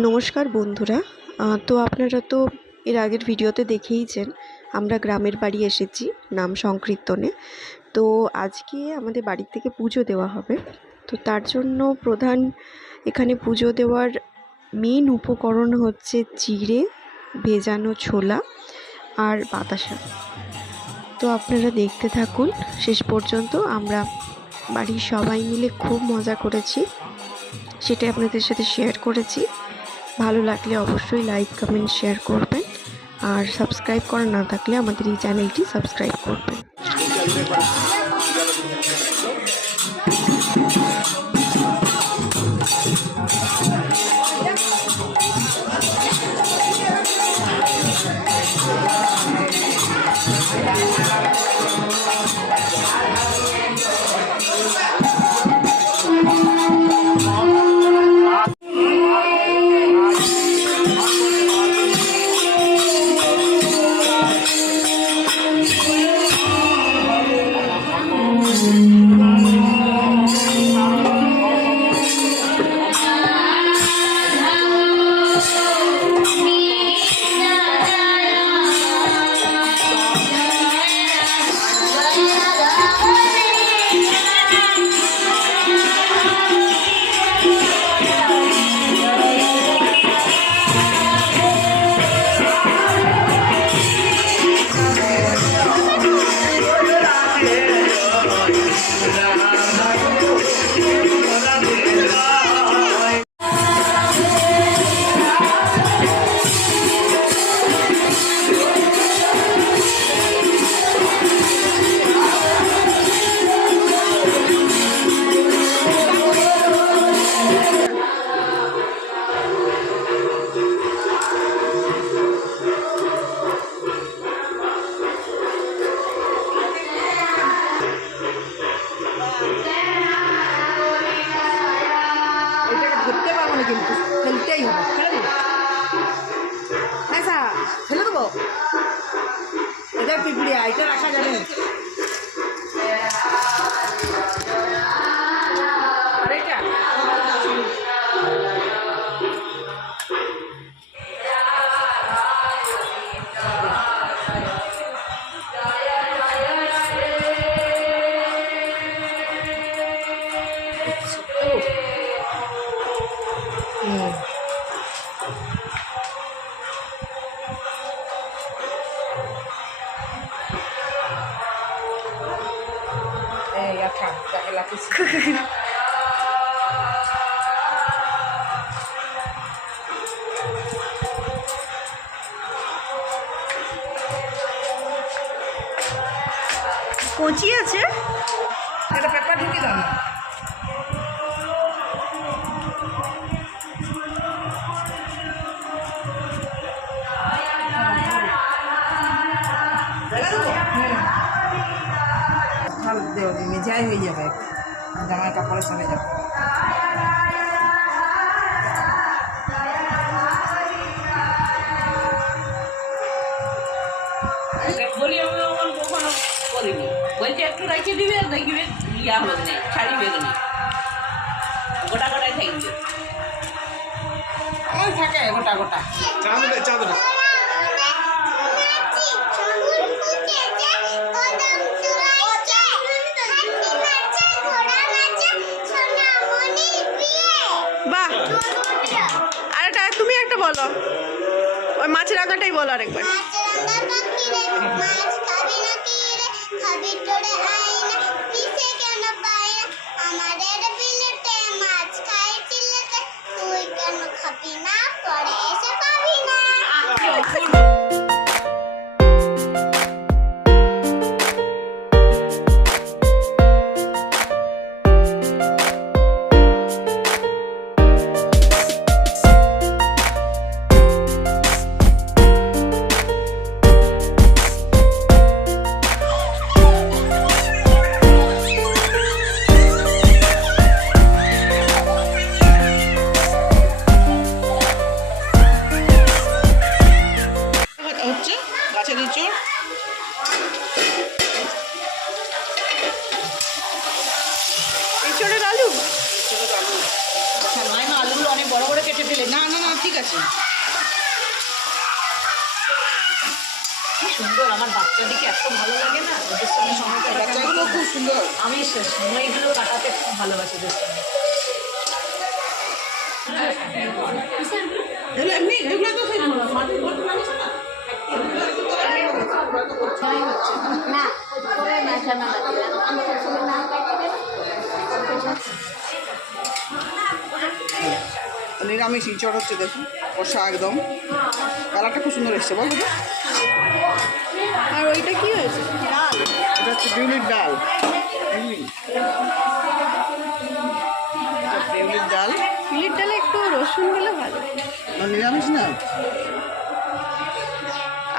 নমস্কার বন্ধুরা। তো আপনারা তো এর আগের ভিডিওতে দেখেইছেন আমরা গ্রামের বাড়ি এসেছি নাম সংকীর্তনে। তো আজকে আমাদের বাড়ি থেকে পুজো দেওয়া হবে। তো তার জন্য প্রধান এখানে পুজো দেওয়ার মেন উপকরণ হচ্ছে চিড়ে, ভেজানো ছোলা আর বাতাসা। তো আপনারা দেখতে থাকুন শেষ পর্যন্ত। আমরা বাড়ির সবাই মিলে খুব মজা করেছি, সেটাই আপনাদের সাথে শেয়ার করেছি। ভালো লাগলে অবশ্যই লাইক, কমেন্ট, শেয়ার করবেন। আর সাবস্ক্রাইব করা না থাকলে আমাদের এই চ্যানেলটি সাবস্ক্রাইব করবেন। ধরতে পারবো না, কিন্তু ফেলতেই হবে। ফেলে দেবো, আচ্ছা ফেলে দেবো। এটা পিঁপড়িয়া, এটা রাখা যাবে না। কচি আছে, এটা পেপার ঢুকে দাও না। মেজাই হয়ে যাবে, জামার কাপড়ের সঙ্গে যাবে। বলি আমি আমার কখনো করিনি, বলছে একটু রেখে দিবে, দেখবে ইয়া হবে না, ছাড়ি বেগুনি গোটা গোটাই থাকবে, এই থাকে গোটা গোটা। বাহ, আর একটা তুমি একটা বলো, ওই মাছের রান্নাটাই বলো আরেকবার। খাবি না, পরে এসে পাবি না। ঠিক আছে। কি সুন্দর, আমার বাচ্চাদিকে এত ভালো লাগে না ওদের সঙ্গে সময় কাটাতে। বাচ্চাগুলো খুব সুন্দর। আমি সময়গুলো কাটাতে খুব ভালোবাসি ওদের সঙ্গে। এমনি এগুলো তো সেই মাটির বর্তন আছে না, না করে না জানা আমি সবসময় না কাটতে নিরামিষ ইঁচড় হচ্ছে, দেখুন কষা একদম, কালারটা খুব সুন্দর এসছে বল। আর ওইটা কি হয়েছে? ডাল। এটা হচ্ছে বিউলির ডাল, বিউলির ডাল। বিউলির ডালে একটু রসুন হলে ভালো। আর নিরামিষ না।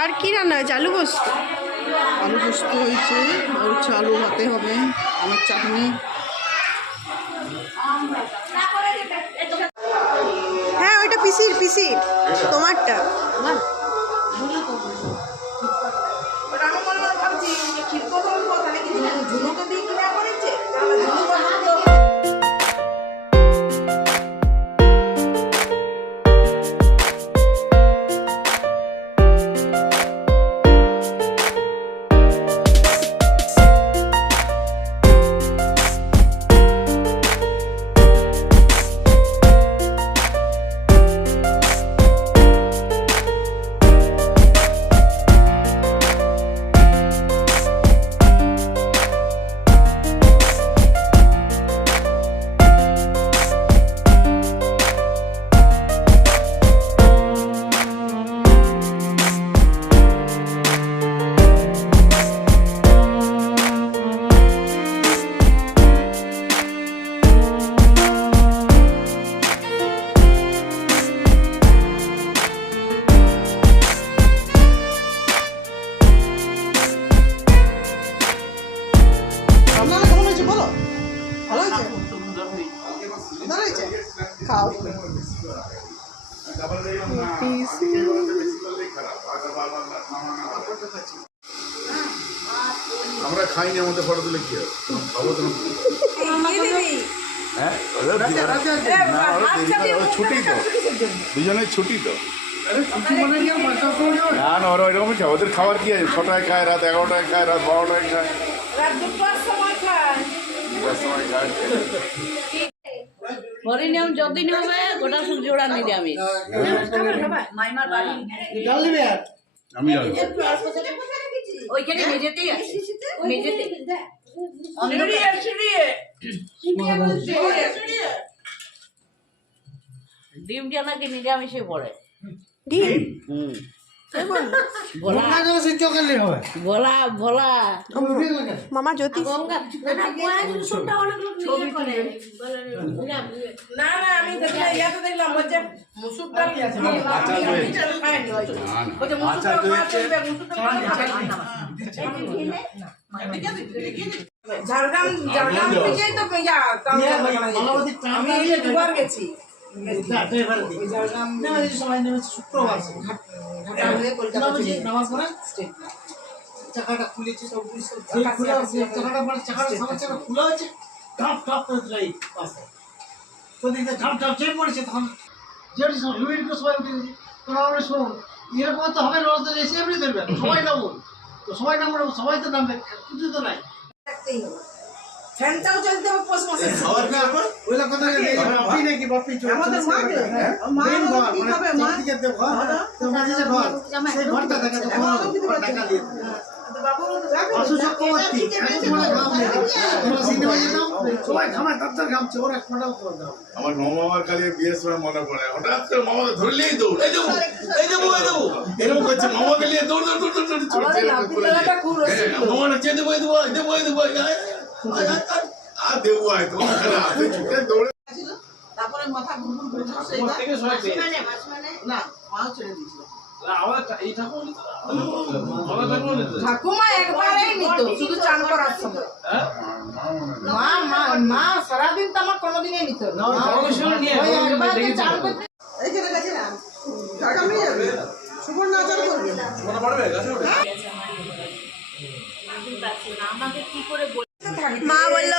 আর কি রান্না হয়েছে? আলু পোস্ত। আলু পোস্ত হয়েছে, আর হচ্ছে আলু ভাতে হবে, আমের চাটনি। হ্যাঁ ওইটা পিসির তোমারটা। আমরা খাইনি, আমাদের ফটো তুলে কি হবে, খাবো তো হ্যাঁ ছুটি তো, দুজনের ছুটি তো। না না ওরা ওইরকমই খায়, ওদের খাবার কি আছে, 6টায় খায়, রাত 11টায় খায়, রাত 12টায় খায়, সময় খায়। হরিনাম যতদিন হবে গোটা সবজি ওরা নিরামিষ। আমি জানি ওইখানে মেঝেতেই আছে, মেঝেতে ডিমটা নাকি নিরামিষে পড়ে। ডিম। ভোলা ভোলা মামা জ্যোতি। না না আমি দেখলাম, ইয়াতে দেখলাম ওই যে মুসুর ডাল আছে, ঝাড়গ্রাম থেকেই তো আমি দুবার গেছি। চাকাটা খুলেছে, সব খোলা আছে, চাকাটা মানে চাকাটা খোলা হচ্ছে, ঢাপ ঢাপ করে দিলাই পাশে ওদিকে ঢাপ ঢাপ চেয়ে পড়েছে। তখন যেটি লুইনকে সবাই উঠে গেছে, তোরা আমরা শোন এরকম তো হবে, রোজ এসে এমনি দেবে, সবাই নামুন, তো সবাই নামুন, সবাই তো নামবে, কিছু তো নাই। ফ্যানটাও চলতে হবে পোষ মাসে। ওইলা কথা বাপি নাকি বাপি আমাদের মাকে মা কি খাবে, মা সেই ঘরটা দেখা টাকা দিয়ে অসুখ চক্রবর্তী সিনেমা যেতাম, সবাই ঘামায় তার ঘামছে, ওরা এক ফোটাও করে দাও। আমার মামার কালে বিয়ের সময় মনে পড়ে, হঠাৎ করে মামাকে ধরলেই দৌড়, এই দেবো এই দেবো এই দেবো এরকম করছে, মামাকে নিয়ে দৌড় দৌড় দৌড় দৌড় মামা চেয়ে দেবো এই দেবো এই দেবো এই দেবো আর দেবো আয় তো ছুটে দৌড়ে। তারপরে মাথা ঘুরঘুর ঘুরঘুর না মাও ছেড়ে দিয়েছিল। ঠাকুমা একবারেই নিত, শুধু চান করার সময়। মা মা মা সারাদিন তো আমার কোনোদিনই নিত না। এইখানে গেছিলাম, টাকা নিয়ে যাবে, সুবর্ণ আচার করবে, আমাকে কি করে মা বললো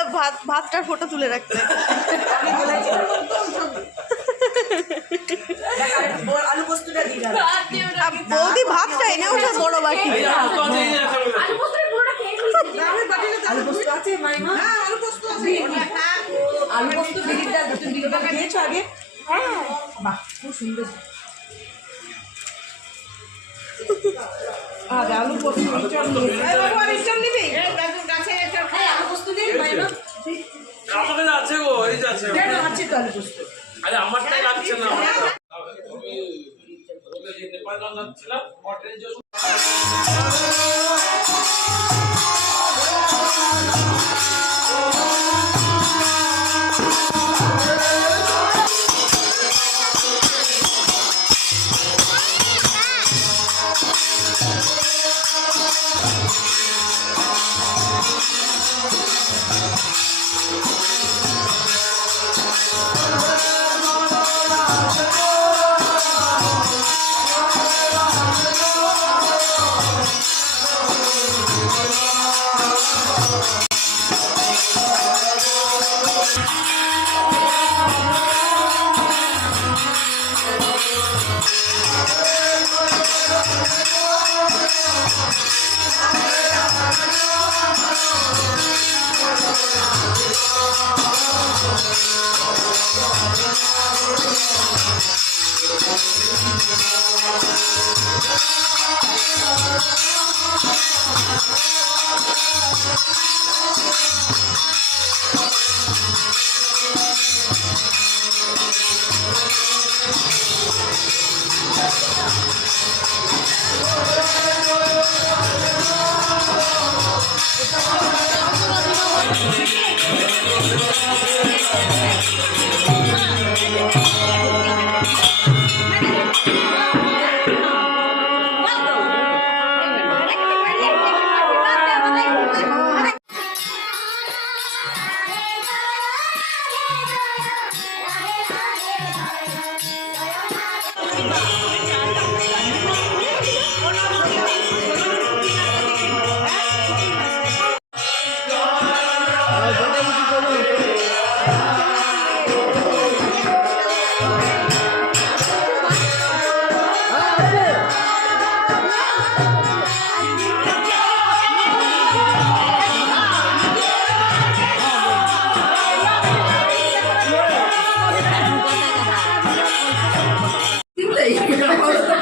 ভাতটার ফটো তুলে রাখতে। আলু পোস্তটা দিয়ে দাও। বৌদি ভাতটা এনে ওঠা বড় বাটি। আলু পোস্তটা পুরোটা খেয়ে নিয়েছি। আলু পোস্ত আছে মাইমা? হ্যাঁ আলু পোস্ত আছে আলু পোস্ত বিরির ডাল তুমি বিরির ডাল খেয়েছো আগে? হ্যাঁ। বাহ খুব সুন্দর। আর আলু পোস্ত ইঁচড় নিয়েছে এই বাবু আর ইঁচড় নিবি এই দাদুর কাছে ইঁচড় এই আলু পোস্ত দিয়ে মাইমা। আমাকে আছে গো, এই যে আছে। দেখ আছে তো আলু পোস্ত। আরে আমারটাই লাগছে না। ওকে যে নেপাল যাচ্ছিলাম হোটেল যে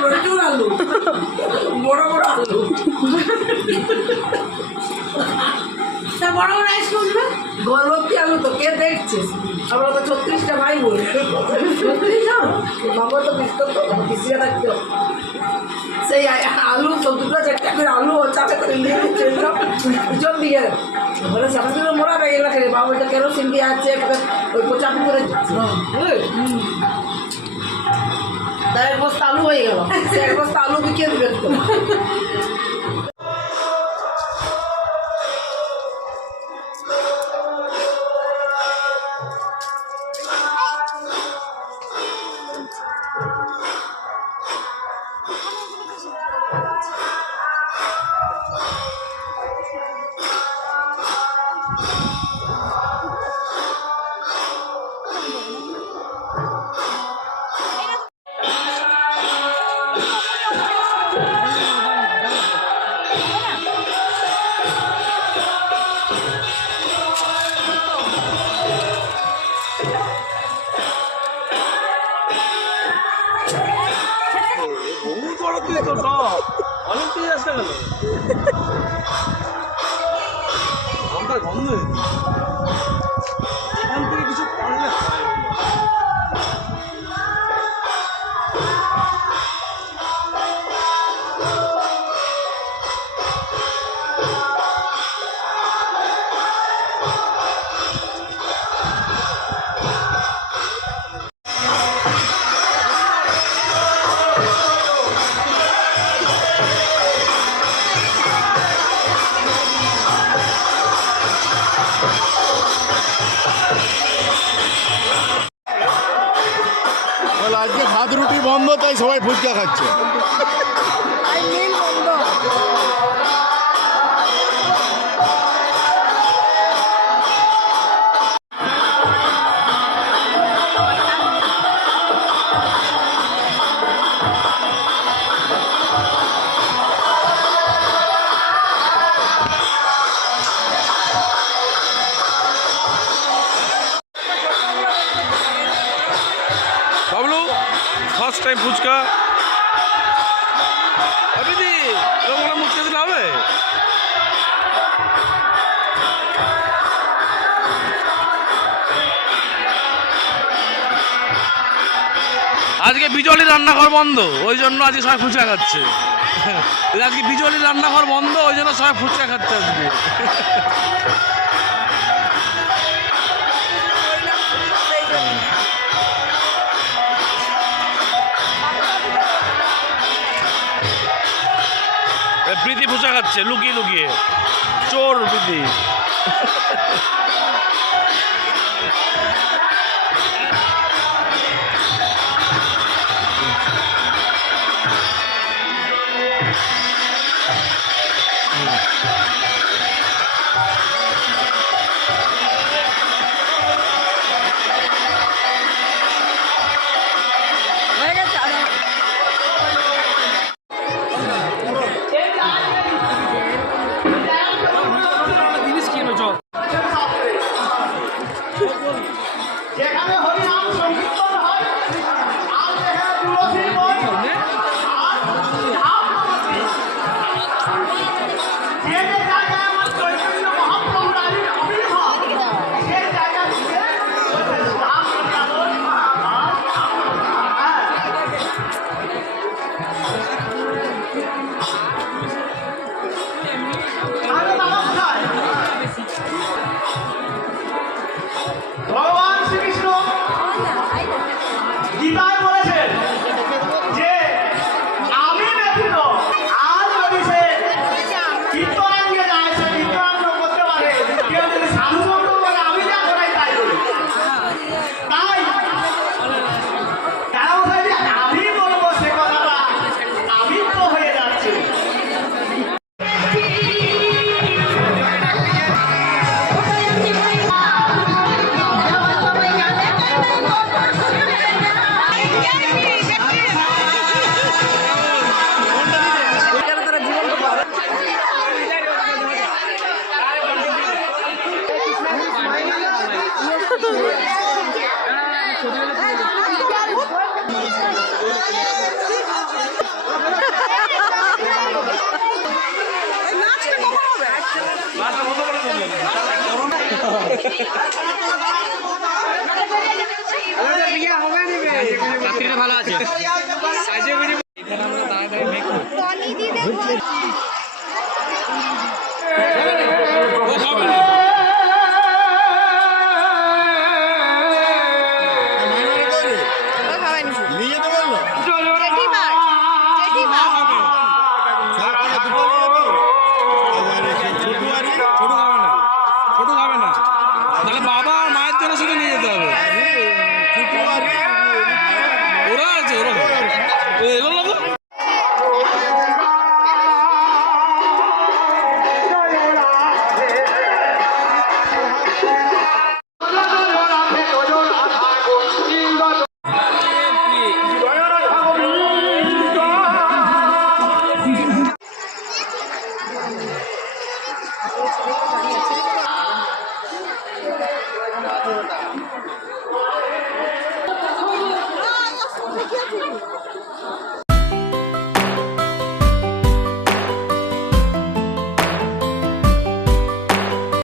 প্রচুর আলু বড় বড় আলু তা বড় বড় আইসক্রিম গর্ভবতী আলু তো কে দেখছে আমরা তো 36টা ভাই বোন 36 জন বাবা তো বিস্কুট তো পিছিয়ে থাকতো সেই আলু তো দুটো চারটা করে আলু চাপে করে নিয়ে চলল পিছন দিকে বলে সামনে মোড়া বেগে রাখে বাবা এটা কেরোসিন দিয়ে আছে ওই পোচা পুকুরে তার এক বস্তা আলু হয়ে গেল সে এক বস্তা আলু বিকিয়ে দিবে তো বহু বড় তুই তো সব অনেক দিয়ে আসতে গেল আমরা গন্ধ এখান থেকে কিছু করলে হয় আজকে ভাত রুটি বন্ধ, তাই সবাই ফুচকা খাচ্ছে। ফার্স্ট টাইম ফুচকা দিদি ওগুলো মুচকা দিলে হবে? আজকে বিজলির রান্নাঘর বন্ধ, ওই জন্য আজকে সবাই ফুচকা খাচ্ছে। আজকে বিজলির রান্নাঘর বন্ধ, ওই জন্য সবাই ফুচকা খাচ্ছে আজকে। প্রীতি ফুচকা খাচ্ছে লুকিয়ে লুকিয়ে, চোর প্রীতি। যেখানে হরিনাম সংকীর্তন হয় আর যেখানে তুলসীর বন আর যে যে জায়গায় আমার চৈতন্য মহাপ্রভুর আবির্ভাব সেই জায়গা থেকে রাম বৃন্দাবন নমস্কার। ভগবান শ্রীকৃষ্ণ গীতায় বলেছেন যে আমি ব্যতীত আর যদি সে কীর্তনাঙ্গে যায়, সে কীর্তনাঙ্গ করতে পারে, কেউ যদি সাধু সঙ্গ করে আমি যা করাই তাই করি। তাই তারা বলছে যে আমি বলবো সে কথাটা আমি তো হয়ে যাচ্ছে। ভালো আছে।